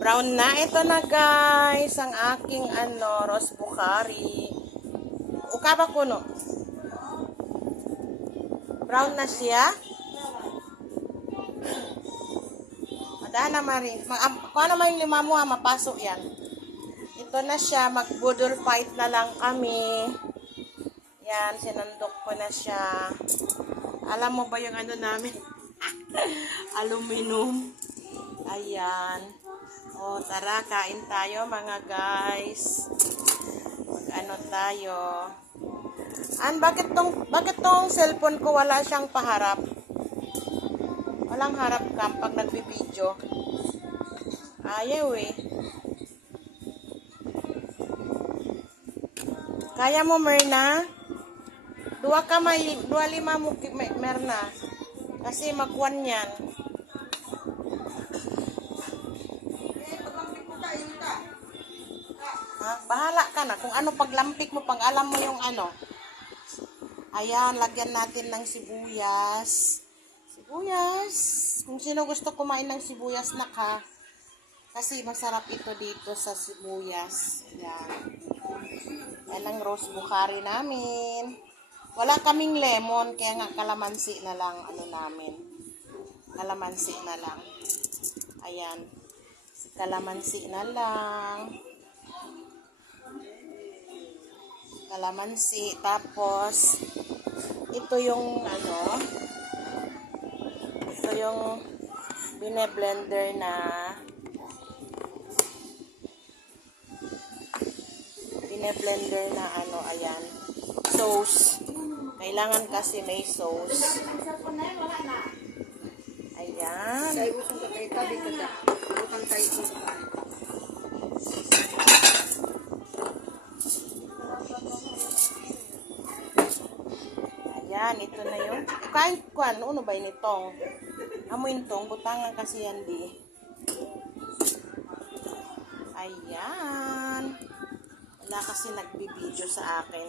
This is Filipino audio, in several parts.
Brown na. Ito na guys, ang aking rose bukhari. Ukaba ko no. Brown na siya. Madana marin. Kung ano man yung lima mo mapasok yan. Ito na siya. Mag-budol fight na lang kami. Yan, sinundok ko na siya. Alam mo ba yung ano namin? Aluminum. Ayan. O, tara, kain tayo mga guys. Mag-ano tayo. Bakit tong cellphone ko wala siyang paharap? Walang harap cam pag nagbibideo. Ayaw eh. Kaya mo, Merna? Dua lima mo, Merna. Kasi magkuhan yan. Ha? Bahala ka na. Kung ano paglampik mo, pag alam mo yung ano. Ayan, lagyan natin ng sibuyas. Sibuyas. Kung sino gusto kumain ng sibuyas na ka. Kasi masarap ito dito sa sibuyas. Ayan. Yan ang rose bukhari namin. Wala kaming lemon, kaya nga kalamansi na lang ano namin. Kalamansi na lang. Ayan. Kalamansi na lang. Kalamansi. Tapos, ito yung ito yung bine-blender na ayan, sauce. Kailangan kasi may sauce. Ayan. Ayan, ito na yun. Kahit ano ba nitong? Amoy nitong, butangan kasi yan di. Ayan. Wala kasi nagbibideo sa akin.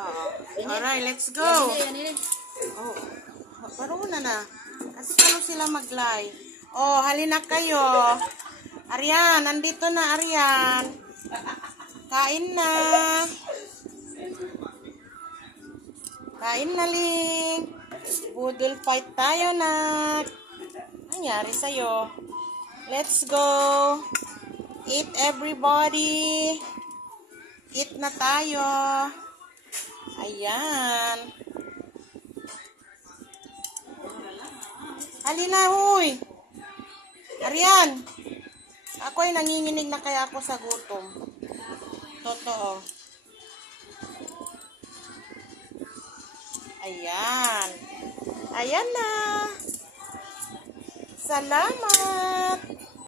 Oo. Alright, let's go. Oh, paro na. Kasi kalo sila mag-live. Oh, halina kayo. Arian, nandito na Arian. Kain na. Kain na, Ling. Budol fight tayo na. Nangyari sa'yo? Let's go. Eat everybody. Eat na tayo. Ayan. Halina, huy. Arian. Ako ay nanginginig na kaya ako sa gutom. Totoo. Ayan. Ayan na. Salamat.